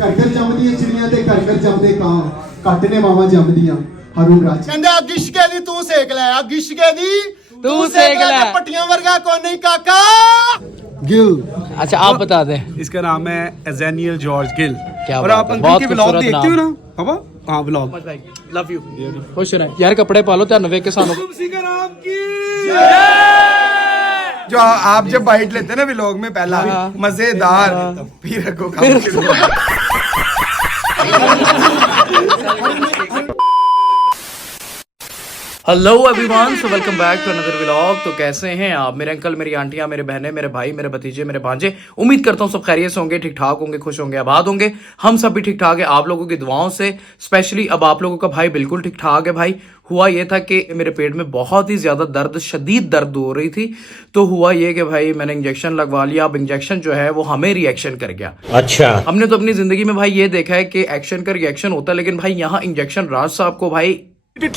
घर घर जमदियां चिड़ियां ते घर घर जमदे कां ਕੱਟ ਨੇ ਮਾਵਾਂ ਜੰਮਦੀਆਂ ਹਰੂਨ ਰਾਜ ਕਹਿੰਦੇ ਅੱਗ ਇਸ਼ਕੇ ਦੀ ਤੂੰ ਸੇਕ ਲੈ ਅੱਗ ਇਸ਼ਕੇ ਦੀ तू सेक ले। पट्टियां वर्गा को नहीं काका ਗਿਲ अच्छा आप बता दें। इसका नाम है एजेनियल जॉर्ज गिल। क्या और बात आप है, अंकल बहुत के व्लॉग खूबसूरत देखते हो नाम। ना पापा? हाँ व्लॉग। लव यू खुश रहे यार कपड़े पालो ਤੁਹਾਨੂੰ ਵੇਖ ਕੇ ਸਾਨੂੰ जो आप जब बाइट लेते हैं ना व्लॉग में पहला मजेदार फिर रखो काम शुरू। Hello everyone, so welcome back to another vlog. तो कैसे हैं आप, मेरे अंकल, मेरी आंटियां, मेरे बहनें, मेरे भाई, मेरे भतीजे, मेरे भांजे। उम्मीद करता हूं सब खैरियत से होंगे, ठीक ठाक होंगे, खुश होंगे, आबाद होंगे। हम सब भी ठीक ठाक है आप लोगों की दुआओं से। स्पेशली अब आप लोगों का भाई बिल्कुल ठीक ठाक है। भाई हुआ ये था कि मेरे पेट में बहुत ही ज़्यादा दर्द, शदीद दर्द हो रही थी। तो हुआ ये कि भाई मैंने इंजेक्शन लगवा लिया। अब इंजेक्शन जो है वो हमें रिएक्शन कर गया। अच्छा, हमने तो अपनी ज़िंदगी में भाई ये देखा है कि एक्शन का रिएक्शन होता है, लेकिन भाई यहाँ इंजेक्शन राज साहब को भाई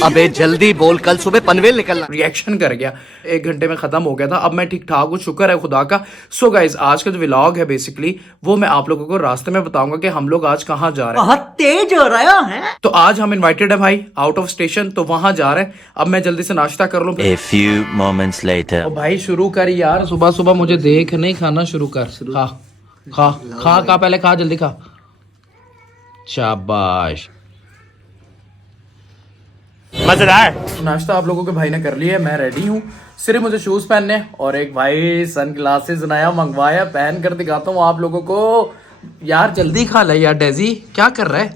अबे जल्दी बोल, कल सुबह पनवेल निकलना। रिएक्शन कर गया, 1 घंटे में खत्म हो गया था। अब मैं ठीक ठाक हूँ, शुक्र है खुदा का। सो गाइज आज का जो व्लॉग है बेसिकली वो मैं आप लोगों को रास्ते में बताऊंगा कि हम लोग आज कहाँ जा रहे हैं। बहुत तेज हो रहा है। तो आज हम इनवाइटेड है भाई आउट ऑफ स्टेशन, तो वहां जा रहे हैं। अब मैं जल्दी से नाश्ता कर लूं। A few moments later. भाई शुरू कर यार, सुबह सुबह मुझे देख नहीं, खाना शुरू कर। खा खा खा खा, पहले खा, जल्दी खा। शाबाश, मजेदार। नाश्ता आप लोगों के भाई ने कर लिया है, मैं रेडी हूँ। सिर्फ मुझे शूज पहनने और एक भाई सन ग्लासेस नया मंगवाया, पहन कर दिखाता हूँ आप लोगों को। यार जल्दी खा ले यार, डेजी क्या कर रहा है?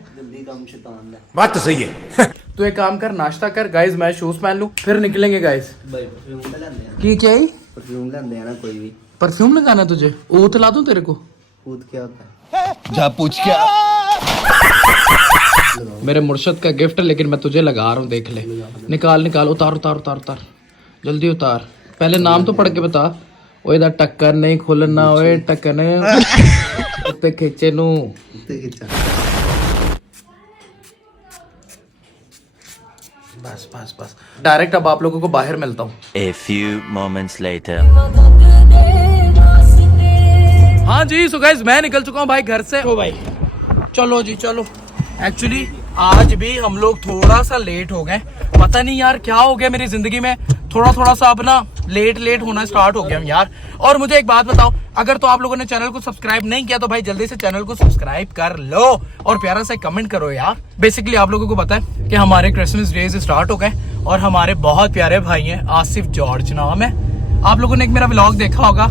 बात तो सही है। तो एक काम कर, नाश्ता कर। गाइज मैं शूज पहन लूँ फिर निकलेंगे गाइज। की क्या ही परफ्यूम लेंदे ना कोई भी। परफ्यूम लगाना तुझे? ऊत ला दूं तेरे को? ऊत क्या होता है? जा पूछ क्या मेरे मुर्शद का गिफ्ट है, लेकिन मैं तुझे लगा रहा हूँ, देख ले। निकाल निकाल, उतार उतार उतार उतार, जल्दी उतार। पहले नाम तो पढ़ के बता। ओए दा टक्कर नहीं खुलना, ओए टक्कर नहीं उत्ते खींचे नू। बस बस बस, डायरेक्ट अब आप लोगों को बाहर मिलता हूँ। A few moments later. हाँ जी, सो गाइस मैं निकल चुका हूँ भाई घर से। तो भाई चलो जी चलो। एक्चुअली आज भी हम लोग थोड़ा सा लेट हो गए। पता नहीं यार क्या हो गया मेरी जिंदगी में, थोड़ा थोड़ा सा अपना लेट होना स्टार्ट हो गया यार। और मुझे एक बात बताओ, अगर तो आप लोगों ने चैनल को सब्सक्राइब नहीं किया तो भाई जल्दी से चैनल को सब्सक्राइब कर लो और प्यारा सा कमेंट करो यार। बेसिकली आप लोगों को पता है कि हमारे क्रिसमस डेज स्टार्ट हो गए और हमारे बहुत प्यारे भाई हैं, आसिफ जॉर्ज नाम है। आप लोगों ने एक मेरा व्लॉग देखा होगा,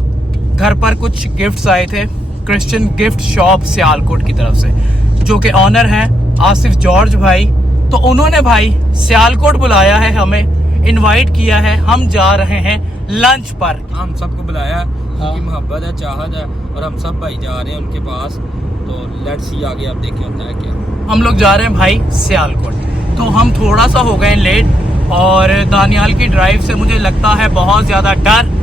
घर पर कुछ गिफ्ट्स आए थे क्रिश्चियन गिफ्ट शॉप सियालकोट की तरफ से, जो कि ऑनर हैं आसिफ जॉर्ज भाई। तो उन्होंने भाई सियालकोट बुलाया है, हमें इनवाइट किया है। हम जा रहे हैं लंच पर। हम सबको बुलाया, उनकी मोहब्बत है, चाहत है, और हम सब भाई जा रहे हैं उनके पास। तो लेट्स सी आगे आप देखें होता है क्या। हम लोग जा रहे हैं भाई सियालकोट। तो हम थोड़ा सा हो गए लेट, और दानियाल की ड्राइव से मुझे लगता है बहुत ज्यादा डर।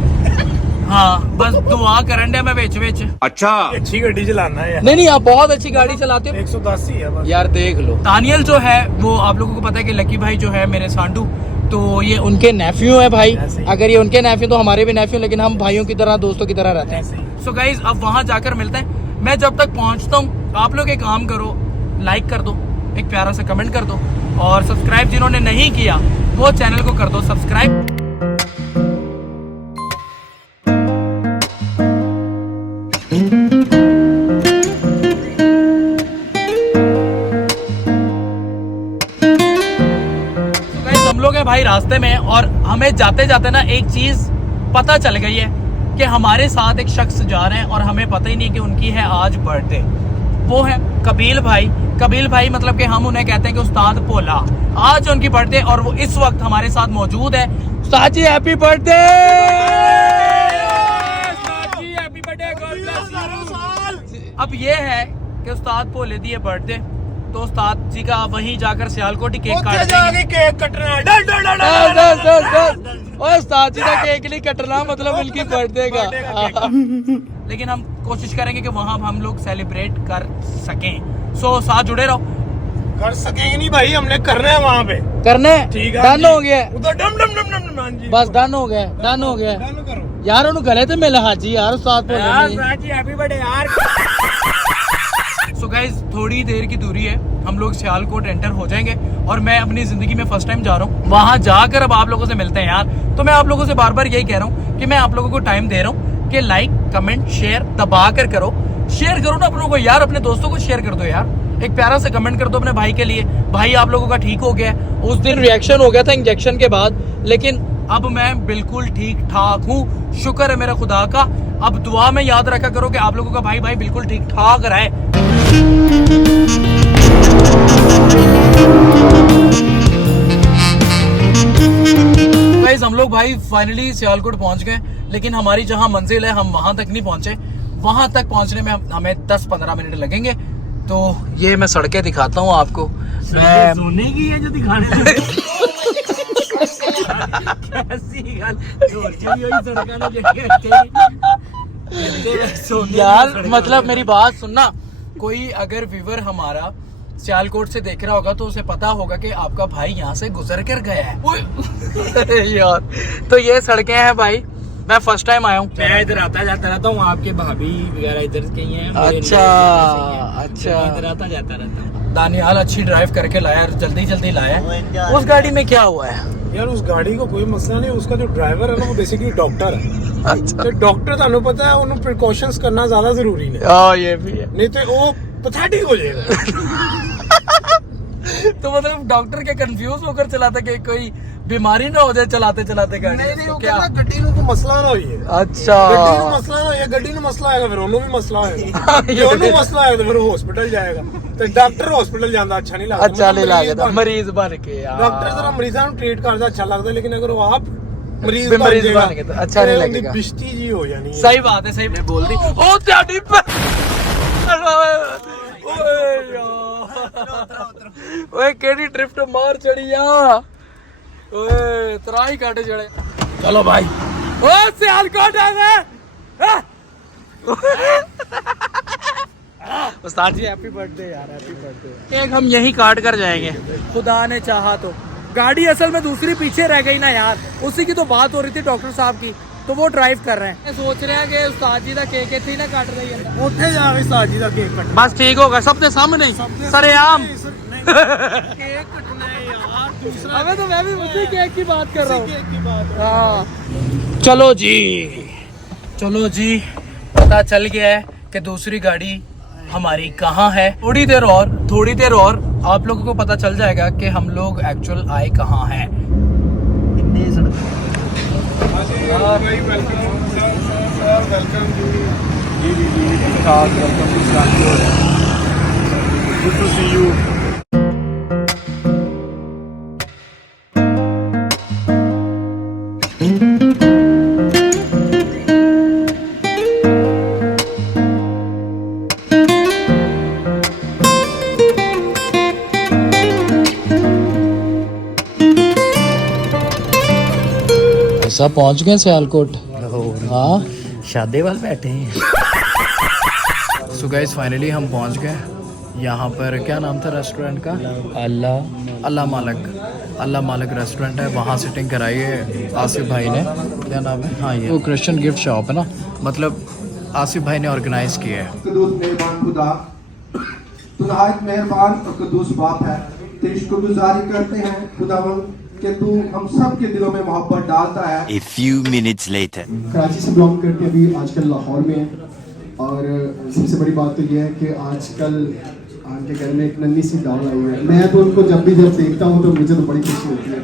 हाँ बस दुआ करन दे मैं बेच अच्छा, अच्छी गाड़ी चलाना है। नहीं आप बहुत अच्छी गाड़ी चलाते हो। 110 ही है बस। यार देख लो, दानियल जो है वो आप लोगों को पता है कि लकी भाई जो है मेरे सांडू, तो ये उनके नेफ्यू है भाई। अगर ये उनके नेफ्यू तो हमारे भी नेफ्यू, लेकिन हम भाइयों की तरह, दोस्तों की तरह रहते हैं। सो गाइज अब वहां जाकर मिलते हैं। मैं जब तक पहुंचता हूँ आप लोग एक काम करो, लाइक कर दो, एक प्यारा सा कमेंट कर दो, और सब्सक्राइब जिन्होंने नहीं किया वो चैनल को कर दो सब्सक्राइब। भाई रास्ते में, और हमें जाते जाते ना एक चीज पता चल गई है कि हमारे साथ एक शख्स जा रहे हैं और हमें पता ही नहीं कि उनकी है आज बर्थडे। वो है कबील भाई। कबील भाई मतलब कि हम उन्हें कहते हैं कि उस्ताद भोला। आज उनकी बर्थडे और वो इस वक्त हमारे साथ मौजूद है। उस्ताद जी हैप्पी बर्थडे। Happy birthday. अब ये है कि उस्ताद भोले दी है बर्थडे, तो उस्ताद जी का वहीं जाकर सियालकोट ही केक काट देंगे। केक कटना है। उस्ताद जी का केक नहीं कटना, मतलब उनकी बर्थडे का। लेकिन हम कोशिश करेंगे कि वहाँ हम लोग सेलिब्रेट कर सकें। सो साथ जुड़े रहो। कर सकेंगे नहीं भाई, हमने करना है वहाँ पे। करने ठीक है, डन हो गया, उधर डम डम डम डम डम। बस डन हो गया, डन हो गया। डन करो। यार उन्होंने गले ते मिल हाजी यार साथ हैप्पी बर्थडे यार। सो गाइस थोड़ी देर की दूरी है, हम लोग सियालकोट एंटर हो जाएंगे और मैं अपनी जिंदगी में फर्स्ट टाइम जा रहा हूँ वहां जाकर अब आप लोगों से मिलते हैं यार। तो मैं आप लोगों से बार बार यही कह रहा हूँ कि मैं आप लोगों को टाइम दे रहा हूँ कि लाइक कमेंट शेयर दबा कर करो, शेयर करो ना अपनों को यार, अपने दोस्तों को शेयर कर दो यार, एक प्यारा सा कमेंट कर दो अपने भाई के लिए, भाई आप लोगों का ठीक हो गया है। उस दिन रिएक्शन हो गया था इंजेक्शन के बाद, लेकिन अब मैं बिल्कुल ठीक ठाक हूँ, शुक्र है मेरा खुदा का। अब दुआ में याद रखा करो कि आप लोगों का भाई बिल्कुल ठीक ठाक रहे। गाइस हम लोग भाई फाइनली सियालकोट पहुंच गए, लेकिन हमारी जहां मंजिल है हम वहां तक नहीं पहुंचे, वहां तक पहुंचने में हमें 10-15 मिनट लगेंगे। तो ये मैं सड़कें दिखाता हूँ आपको। मैं सोने की है जो दिखाने यार मतलब मेरी बात सुनना, कोई अगर व्यूवर हमारा सियालकोट से देख रहा होगा तो उसे पता होगा कि आपका भाई यहाँ से गुजर कर गया है। यार तो ये सड़कें हैं भाई, मैं फर्स्ट टाइम आया हूँ। मैं इधर आता जाता रहता हूँ, आपके भाभी वगैरह इधर के ही हैं। अच्छा इधर आता जाता रहता हूँ। दानियाल अच्छी ड्राइव करके लाया, जल्दी जल्दी लाया। उस गाड़ी में क्या हुआ है? यार उस गाड़ी को कोई मसला नहीं, उसका जो ड्राइवर है ना वो बेसिकली डॉक्टर है। अच्छा तो डॉक्टर थानू पता है उन्हें प्रिकॉशंस करना ज्यादा जरूरी है, ये भी है। नहीं तो वो पैथेटिक हो जाएगा। तो मतलब डॉक्टर के कंफ्यूज होकर चलाता कि कोई बीमारी ना हो जाए चलाते चलाते गाड़ी। नहीं वो क्या? कहता गड्डी ਨੂੰ ਕੋਈ ਮਸਲਾ ਨਾ ਹੋਈਏ। अच्छा ਗੱਡੀ ਨੂੰ ਮਸਲਾ ਨਾ ਹੋਇਆ, ਗੱਡੀ ਨੂੰ ਮਸਲਾ ਆਏਗਾ ਫਿਰ ਉਹਨੂੰ ਵੀ ਮਸਲਾ ਹੋਏਗਾ। ਜੇ ਉਹਨੂੰ ਮਸਲਾ ਆਏਗਾ ਤਾਂ ਫਿਰ ਹਸਪੀਟਲ ਜਾਏਗਾ ਤੇ ਡਾਕਟਰ ਹਸਪੀਟਲ ਜਾਂਦਾ ਅੱਛਾ ਨਹੀਂ ਲੱਗਦਾ। अच्छा नहीं लगता मरीज बन के यार। ਡਾਕਟਰ ਜ਼ਰਾ ਮਰੀਜ਼ਾਂ ਨੂੰ ਟ੍ਰੀਟ ਕਰਦਾ ਅੱਛਾ ਲੱਗਦਾ, ਲੇਕਿਨ ਅगर ਉਹ ਆਪ ਮਰੀਜ਼ ਮਰੀਜ਼ ਬਣ ਬਣ ਗਏ ਤਾਂ ਅੱਛਾ ਨਹੀਂ ਉਹਦੀ ਲੱਗੇਗਾ। ਬਿਸ਼ਤੀ ਜੀ ਹੋ ਜਾਣੀ ਹੈ। सही बात है, सही ने बोल दी। ओ त्याडी ओए यार ओए केडी ड्रिफ्ट मार चढ़ी यार, ओए तराई काटे चढ़े। चलो भाई ओ सियालकोट आ गए। उस्ताद जी हैप्पी बर्थडे यार, हैप्पी बर्थडे। केक हम यहीं काट कर जाएंगे खुदा ने चाहा तो। गाड़ी असल में दूसरी पीछे रह गई ना यार, उसी की तो बात हो रही थी डॉक्टर साहब की, तो वो ड्राइव कर रहे हैं। सोच रहे हैं कि उस्ताद जी का केक इतनी ना काट रही है, ਉੱਥੇ ਜਾ ਕੇ ਸਾਜੀ ਦਾ ਕੇਕ ਕੱਟਣਾ। बस ठीक होगा सबके सामने सरेआम। केक कटना है यार दूसरा। अबे तो मैं भी उसी केक की बात कर रहा हूँ। केक की बात है। हाँ चलो जी पता चल गया है कि दूसरी गाड़ी हमारी कहाँ है। थोड़ी देर और आप लोगों को पता चल जाएगा कि हम लोग एक्चुअल आए कहाँ हैं। Good to see you. ऐसा पहुंच गए सियालकोट। हाँ शादी वाल बैठे हैं। सो गाइस फाइनली हम पहुंच गए यहाँ पर। क्या नाम था रेस्टोरेंट का? अल्लाह मालिक रेस्टोरेंट है। वहाँ सिटिंग कराई है आसिफ भाई ने। क्या नाम है? हाँ ये वो क्रिश्चियन गिफ्ट शॉप है ना, मतलब आसिफ भाई ने ऑर्गेनाइज किया है। कदूस मेहरबान खुदा, तू नहायत मेहरबान और कदूस बाप है। तेरी शुक्रगुजारी करते हैं खुदावंद कि तू हम सब के दिलों में मोहब्बत डालता है। A few minutes later. Karachi से बिलोंग करके अभी आजकल लाहौर में है, और सबसे बड़ी बात तो ये है कि आजकल उनके घर में एक नन्ही सी डॉल आई है। मैं तो उनको जब देखता हूँ तो मुझे तो बड़ी खुशी होती है।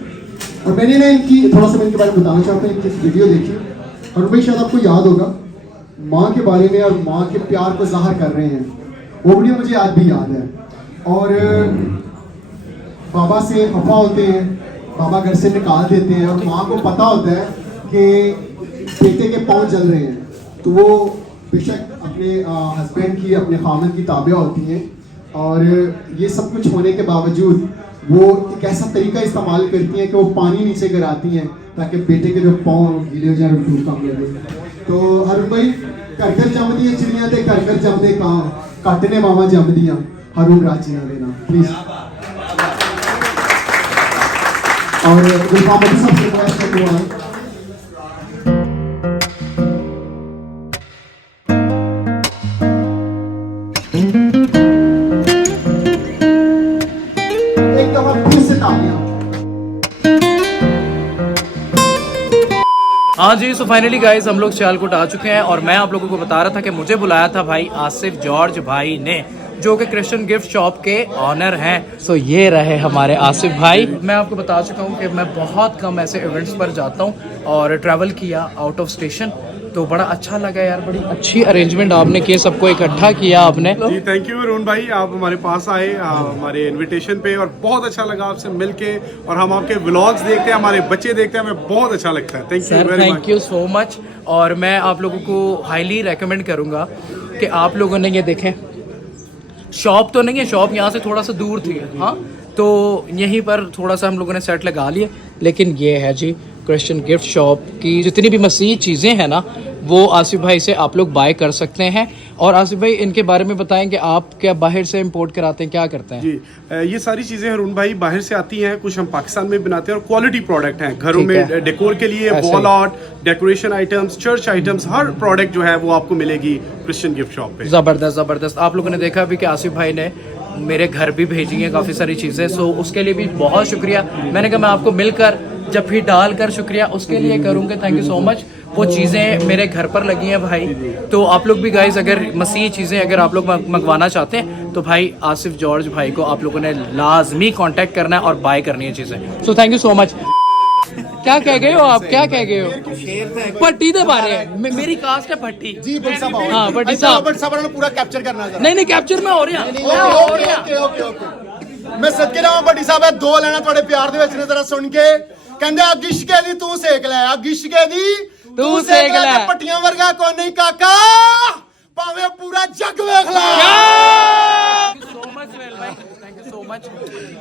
और मैंने ना इनकी थोड़ा सा मैं इनके बारे में बताना चाहता हूँ। इनकी वीडियो देखी और भाई शायद आपको याद होगा, माँ के बारे में और माँ के प्यार को जाहिर कर रहे हैं। वो वीडियो मुझे आज भी याद है। और बाबा से खफा होते हैं, बाबा घर से निकाल देते हैं, और माँ को पता होता है कि बेटे के पाँव जल रहे हैं, तो वो बेशक अपने हस्बैंड की, अपने खामन की ताबिया होती हैं। और ये सब कुछ होने के बावजूद वो एक ऐसा तरीका इस्तेमाल करती हैं कि वो पानी नीचे गिराती हैं ताकि बेटे के जो पाँव गीले हो जाए, दूर कम लगे। तो हर भाई घर घर जमदियां चिड़ियां ते घर घर जमदे कां, काटने मामा जमदियां हरू राजी ना लेना प्लीज। और गुलफाम साहब से रिक्वेस्ट है फाइनली गाइस हम लोग सियालकोट आ चुके हैं और मैं आप लोगों को बता रहा था कि मुझे बुलाया था भाई आसिफ जॉर्ज भाई ने, जो कि क्रिश्चियन गिफ्ट शॉप के ऑनर हैं। सो ये रहे हमारे आसिफ भाई। मैं आपको बता चुका हूँ कि मैं बहुत कम ऐसे इवेंट्स पर जाता हूँ और ट्रैवल किया आउट ऑफ स्टेशन, तो बड़ा अच्छा लगा यार, बड़ी अच्छी अरेंजमेंट आपने किए, सबको इकट्ठा किया आपने। जी थैंक यू अरुण भाई, आप हमारे पास आए हमारे इनविटेशन पे और बहुत अच्छा लगा आपसे मिलके, और हम आपके व्लॉग्स देखते हैं, हमारे बच्चे देखते हैं, हमें बहुत अच्छा लगता है। Thank you very much. Thank you so much. और मैं आप लोगों को हाईली रेकमेंड करूँगा कि आप लोगों ने ये देखें, शॉप तो नहीं है, शॉप यहाँ से थोड़ा सा दूर थी, हाँ, तो यहीं पर थोड़ा सा हम लोगों ने सेट लगा लिया, लेकिन ये है जी क्रिश्चियन गिफ्ट शॉप की जितनी भी मसीह चीज़ें हैं ना, वो आसिफ भाई से आप लोग बाय कर सकते हैं। और आसिफ भाई इनके बारे में बताएं कि आप क्या बाहर से इंपोर्ट कराते हैं, क्या करते हैं? जी ये सारी चीज़ें अरुण भाई बाहर से आती हैं, कुछ हम पाकिस्तान में बनाते हैं और क्वालिटी प्रोडक्ट हैं। घरों में डेकोर के लिए wall art, decoration items, church items, हर प्रोडक्ट जो है वो आपको मिलेगी क्रिश्चियन गिफ्ट शॉप पे। ज़बरदस्त ज़बरदस्त। आप लोगों ने देखा भी कि आसिफ भाई ने मेरे घर भी भेजी हैं काफ़ी सारी चीज़ें, सो उसके लिए भी बहुत शुक्रिया। मैंने कहा मैं आपको मिलकर जफ्फी डालकर शुक्रिया उसके लिए करूँगा, थैंक यू सो मच। वो चीज़ें मेरे घर पर लगी हैं भाई, तो आप लोग भी गाइस अगर मसीह चीज़ें अगर आप लोग मंगवाना चाहते हैं तो भाई आसिफ जॉर्ज भाई को आप लोगों ने लाजमी कांटेक्ट करना है और बाय करनी है चीज़ें। So thank you so much. क्या कह गए हो आप, क्या कह गए हो? भट्टी दे बारे मेरी कास्ट है भट्टी जी। हाँ भट्टी साहब पूरा कैप्चर करना है। नहीं कैप्चर में हो रहा मैं सदके जावां भट्टी साहब है, दो लाना थोड़े प्यार दे विच ने जरा सुन के कहंदे अग इश्के दी तू सेक ले, अग इश्के दी तू सेक ले, पट्टियां वर्गा कोई नहीं काका, भावे पूरा जग वेख ले। सो मच वेल भाई, थैंक यू सो मच।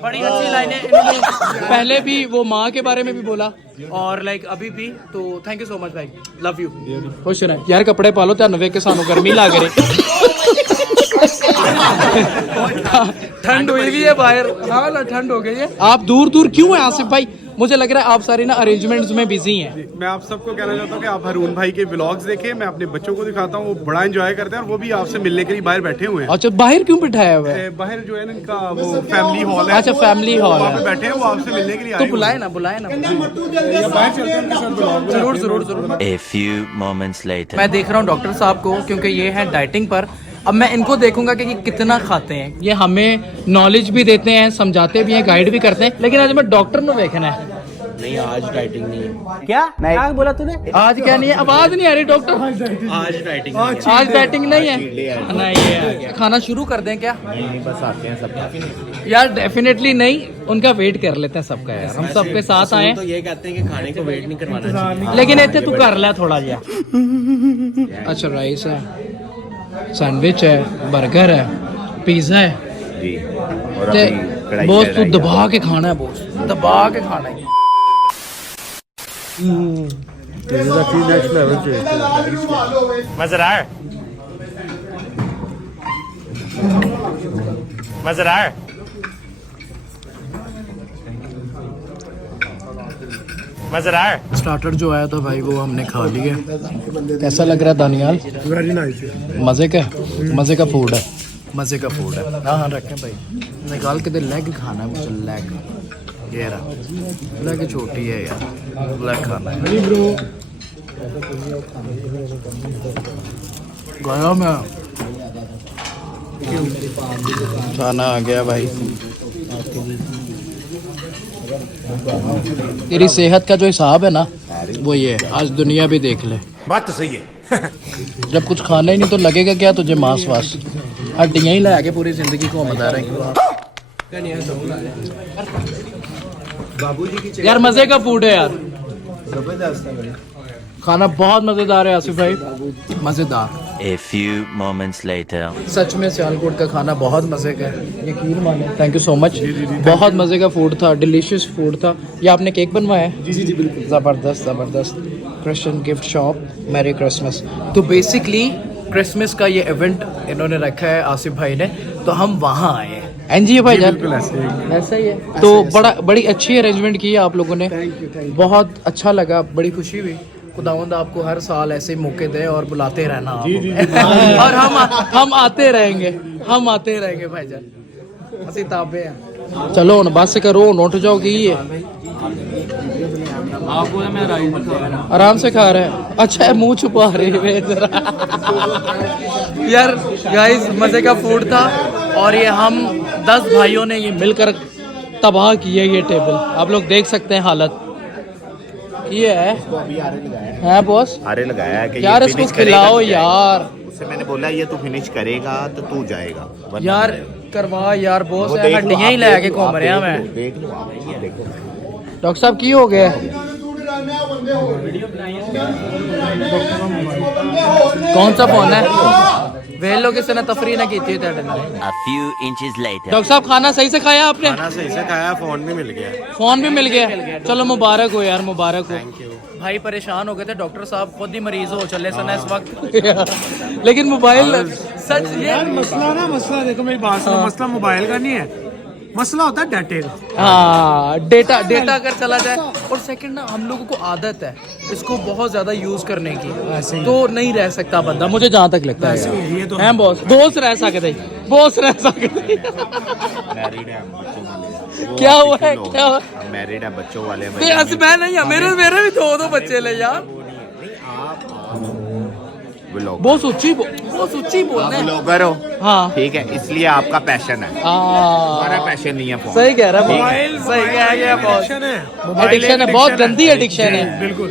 बड़ी अच्छी लाइनें इन्होंने पहले भी वो माँ के बारे में भी बोला और लाइक अभी भी, तो थैंक यू सो मच भाई, लव यू। खुश रहे यार, कपड़े पा लो ध्यान वेख के, सानू गर्मी लग रही, ठंड हुई भी है बाहर। हाँ ना, ठंड हो गई है। आप दूर दूर क्यों हैं आसिफ भाई? मुझे लग रहा है आप सारे ना अरेंजमेंट्स में बिजी हैं। मैं आप सबको कहना चाहता हूँ कि आप अरुण भाई के व्लॉग्स देखें, मैं अपने बच्चों को दिखाता हूँ, वो बड़ा एंजॉय करते हैं और वो भी आपसे मिलने के लिए बाहर बैठे हुए हैं। अच्छा, बाहर क्यों बिठाया हुआ है? बाहर जो है ना इनका वो फैमिली हॉल है। अच्छा, फैमिली हॉल है, बैठे हैं वो आपसे मिलने के लिए आए। तो बुलाए ना जरूर जरूर जरूर। A few moments later. मैं देख रहा हूँ डॉक्टर साहब को, क्योंकि ये है डाइटिंग पर। अब मैं इनको देखूंगा कि कितना खाते हैं। ये हमें नॉलेज भी देते हैं, समझाते भी हैं, गाइड भी करते हैं, लेकिन आज मैं डॉक्टर को देखना है। नहीं आज डाइटिंग नहीं है। क्या बोला तूने? आज क्या नहीं है? आवाज नहीं आ रही डॉक्टर। आज डाइटिंग आज डाइटिंग नहीं है। नहीं है, खाना शुरू कर दें क्या? नहीं, बस आते हैं सब यार डेफिनेटली नहीं, उनका वेट कर लेते हैं सबका यार, हम सबके साथ आए। तो ये कहते हैं कि खाने को वेट नहीं करवाना चाहिए, लेकिन इतने तू कर ले थोड़ा जा। अच्छा, राइस है, सैंडविच है, बर्गर है, पिज्जा है जी। ते बॉस तू दबा के खाना है, बॉस दबा के खाना है। मजेदार मजेदार। मजेदार। स्टार्टर जो आया था भाई वो हमने खा लिया। कैसा लग रहा है दानियाल? Very nice. मजे का फूड है, मजे का फूड है। हाँ रखें भाई, निकाल के दे। लेग खाना है मुझे, लेग। ये रहा लेग, छोटी है यार, लेग खाना है। गया मैं, खाना आ गया भाई। तेरी सेहत का जो हिसाब है ना, वो ये है, आज दुनिया भी देख ले। बात तो सही है। जब कुछ खाना ही नहीं तो लगेगा क्या तुझे? मांस वास हड्डियां ही ला के पूरी जिंदगी को बता रहे। यार मजे का फूड है यार, खाना बहुत मजेदार है आसिफ भाई, मजेदार। A few moments later. सच में सियालकोट का खाना बहुत मजे का है, यकीन माने। थैंक यू सो मच, बहुत मजे का फूड था, डिलीशियस फूड था। ये आपने केक बनवाया है? जी जी बिल्कुल, ज़बरदस्त ज़बरदस्त। Christian gift shop, merry Christmas. तो बेसिकली क्रिसमस का ये इवेंट इन्होंने रखा है आसिफ भाई ने, तो हम वहाँ आए हैं। एनजी है भाई जान, ऐसा ही है। तो बड़ी अच्छी अरेंजमेंट की है आप लोगों ने, बहुत अच्छा लगा, बड़ी खुशी हुई। खुदावंद आपको हर साल ऐसे मौके दे और बुलाते रहना आप। और हम आते रहेंगे, हम आते रहेंगे भाईजान, असी ताबे हैं। चलो हुण बस करो, हुण उठ जाओ। की है आपको तो मैं राइट बता आराम से खा रहे हैं। अच्छा मुंह छुपा रहे हैं जरा। यार गाइस मजे का फूड था और ये हम 10 भाइयों ने ये मिलकर तबाह की है ये टेबल। आप लोग देख सकते हैं हालत ये है बॉस। आरे लगाया है कि यार ये इसको finish करेगा खिलाओ तो जाएगा। यार। उससे मैंने बोला ये तू फिनिश करेगा तो तू जाएगा, वरना यार नहीं। करवा यार बॉस वो है देख लो, हड्डियां ही आप लेके देख लो, घूम आप रहे हैं देख मैं। लो, देख लो आप, ये देखो। डॉक्टर साहब की हो गया कौन सा फोन है वेल लो किसी ने तफरी ना की थी तेरे ने। A few inches later. Doctor साहब खाना सही से खाया आपने? खाना सही से खाया, फोन भी मिल गया। फोन भी मिल गया। चलो मुबारक हो यार मुबारक हो। भाई परेशान हो गए थे डॉक्टर साहब खुद ही मरीज हो चले सन इस वक्त। लेकिन मोबाइल सच ये मसला देखो मेरी बात सुनो, मसला मोबाइल का नहीं है, मसला होता है डाटे का। हाँ डेटा अगर चला जाए और सेकंड ना हम लोगों को आदत है इसको बहुत ज्यादा यूज करने की तो नहीं रह सकता बंदा मुझे जहाँ तक लगता है। ये तो हैं बॉस बॉस रह सकते बॉस रह सकते। मैरिड है, बच्चों वाले। वो क्या हुआ पीछे है लोग क्या हुआ मैरिड है, बच्चों वाले। मैं नहीं मेरे भी दो बच्चे ले यार। बहुत ऊंची बोलना है। ब्लॉगर हो, हाँ ठीक है, इसलिए आपका पैशन है, हमारा पैशन नहीं है फोन। सही कह रहा है मोबाइल सही कह रहा है बहुत है, एडिक्शन है बहुत गंदी एडिक्शन है। बिल्कुल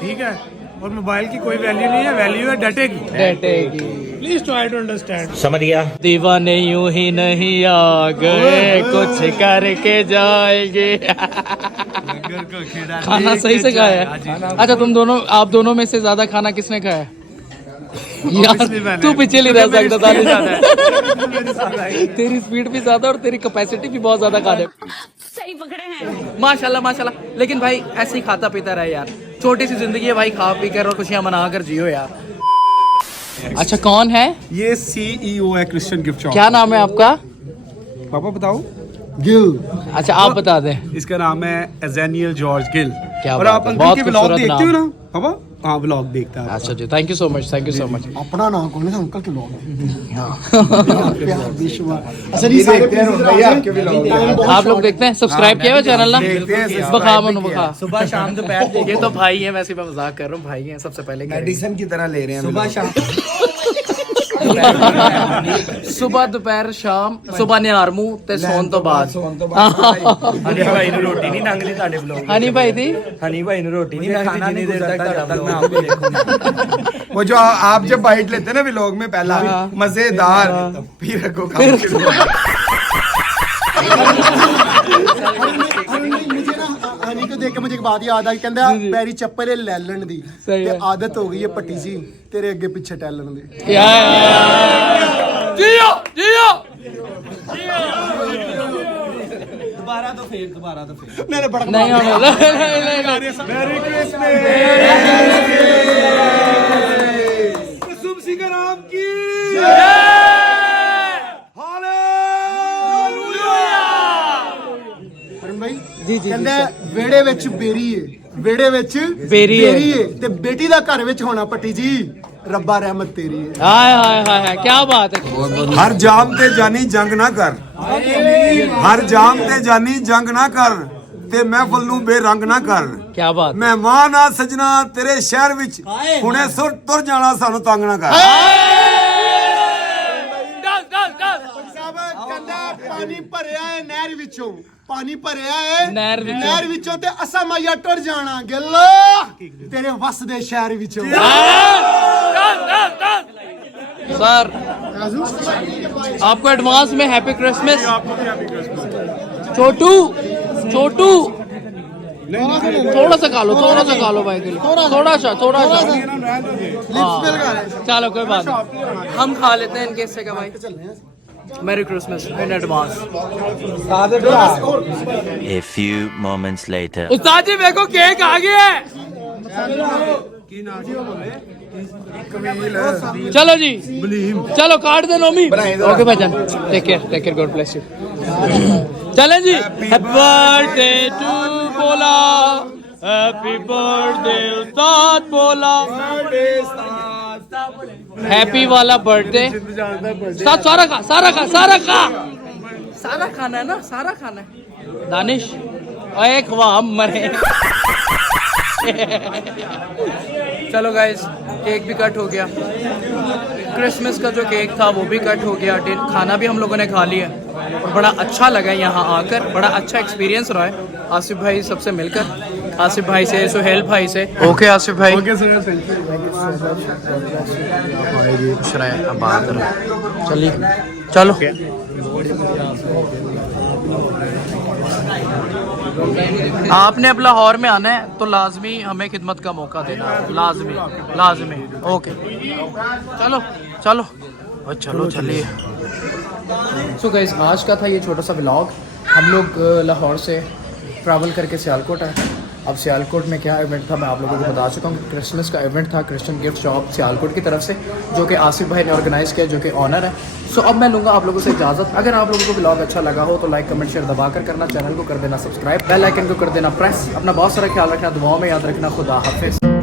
ठीक है। और मोबाइल की कोई वैल्यू नहीं है, वैल्यू है डाटे की। Please try to understand. समझ गया। दीवाने यूं ही नहीं आ गए कुछ करके जाएंगे। खाना सही से खाया है। अच्छा आप दोनों में से ज्यादा खाना किसने खाया? यार तू पीछे नहीं रह सकता था। तेरी स्पीड भी ज्यादा और तेरी कैपेसिटी भी बहुत ज्यादा खाने। सही पकड़े हैं माशाल्लाह लेकिन भाई ऐसे ही खाता पीता रहे यार। छोटी सी जिंदगी है भाई, खा पी कर और खुशियां मना कर जियो यार। अच्छा कौन है ये CEO है क्रिश्चियन गिफ्ट शॉप। क्या नाम है आपका? पापा बताओ। गिल। अच्छा आप बता दें। इसका नाम है एजेनियल जॉर्ज गिल। क्या और बात आप है, अंकल बहुत के व्लॉग खूबसूरत देखते हो नाम। ना पापा? हाँ व्लॉग देखता है। अच्छा जी थैंक यू सो मच अपना नाम कौन है अंकल के लोग आप लोग देखते हैं सब्सक्राइब किया हुआ चैनल ना? बखा मनु बखा सुबह शाम दोपहर ये तो भाई है वैसे मैं मजाक कर रहा हूँ भाई है सबसे पहले मेडिसिन की तरह ले रहे हैं सुबह शाम। सुबह दोपहर शाम सुबह निहारमू ते सोन तो बाद। हनी भाई ने रोटी नहीं लंघदी ਤੁਹਾਡੇ ਵਲੋਗ। हनी भाई थी हनी भाई ने रोटी नहीं लंघदी जितनी देर तक मैं आपको देखूंगा। वो जो आप जब बाइट लेते हैं ना व्लॉग में पहला मजेदार फिर को काम शुरू। मुझे ना हनी को देख के मुझे एक बात याद आई, कहंदा पैरी चप्पल है लैलन दी सही ते है। आदत हो गई है पट्टी सी तेरे अगे पीछे टैलन दी। जियो जियो मैंने बड़ा नहीं होने मैरी क्रिसमस। कसम सीताराम की। अरुण भाई जी जी ਕਹਿੰਦਾ ਵਿਹੜੇ ਵਿੱਚ ਬੇਰੀ ਏ, ਵਿਹੜੇ ਵਿੱਚ ਬੇਰੀ ਏ। ਏ ਤੇ ਬੇਟੀ ਦਾ ਘਰ ਵਿੱਚ ਹੋਣਾ ਪੱਟੀ ਜੀ ਰੱਬਾ ਰਹਿਮਤ ਤੇਰੀ ਏ। हाय क्या बात है। हर जाम ते जानी जंग ना कर, हर जाम ते जानी जंग ना कर ते महफिल नू बेरंग ना कर। क्या बात ਮਹਿਮਾਨ ਆ ਸਜਣਾ ਤੇਰੇ ਸ਼ਹਿਰ ਵਿੱਚ ਹੁਣੇ ਸੁਰ ਤੁਰ ਜਾਣਾ ਸਾਨੂੰ ਤੰਗ ਨਾ ਕਰ। ਸਾਹਿਬ ਕਹਿੰਦਾ ਪਾਣੀ ਭਰਿਆ ਏ ਨਹਿਰ ਵਿੱਚੋਂ, ਪਾਣੀ ਭਰਿਆ ਏ ਨਹਿਰ ਵਿੱਚੋਂ ਤੇ ਅਸਾਂ ਮਾਇਆ ਟੁਰ ਜਾਣਾ ਗੱਲੋ ਤੇਰੇ ਵਸ ਦੇ ਸ਼ਹਿਰ ਵਿੱਚੋਂ। सर आपको एडवांस में हैप्पी क्रिसमस। छोटू छोटू थोड़ा सा खा लो भाई के लिए थोड़ा सा हाँ। चलो कोई बात नहीं हम खा लेते हैं इनके हिस्से का भाई। Merry Christmas in advance. A few moments later. उस्ताद जी देखो केक आ गया है। चलो जी चलो काट दे नोमी। ओके भाईजान take care god bless you. चलें जी हैप्पी बर्थडे टू बोला, हैप्पी बर्थडे उस्ताद बोला, हैप्पी वाला बर्थडे सारा खाना है ना, सारा खाना है। दानिश एक वाह मरे चलो गाइस, केक भी कट हो गया। क्रिसमस का जो केक था वो भी कट हो गया। खाना भी हम लोगों ने खा लिया और बड़ा अच्छा लगा यहाँ आकर। बड़ा अच्छा एक्सपीरियंस रहा है आसिफ भाई सबसे मिलकर, आसिफ भाई से, सुहेल भाई से। ओके आसिफ भाई, ओके सर, थैंक यू। चलिए चलो। आपने अब लाहौर में आना है तो लाजमी हमें खिदमत का मौका देना, लाजमी लाजमी। ओके चलो चलो और चलो चलिए। सो गाइस, आज का था ये छोटा सा व्लॉग। हम लोग लाहौर से ट्रैवल करके सियालकोट आए। अब सियालकोट में क्या इवेंट था मैं आप लोगों को बता चुका हूँ। क्रिसमस का इवेंट था क्रिश्चियन गिफ्ट शॉप सियालकोट की तरफ से, जो कि आसिफ भाई ने ऑर्गेनाइज़ किया, जो कि ऑनर है। सो अब मैं लूँगा आप लोगों से इजाज़त। अगर आप लोगों को व्लॉग अच्छा लगा हो तो लाइक कमेंट शेयर दबा कर करना, चैनल को कर देना सब्सक्राइब, बेल आइकन को कर देना प्रेस। अपना बहुत सारा ख्याल रखना, दुआओं में याद रखना। खुदा हाफिज़।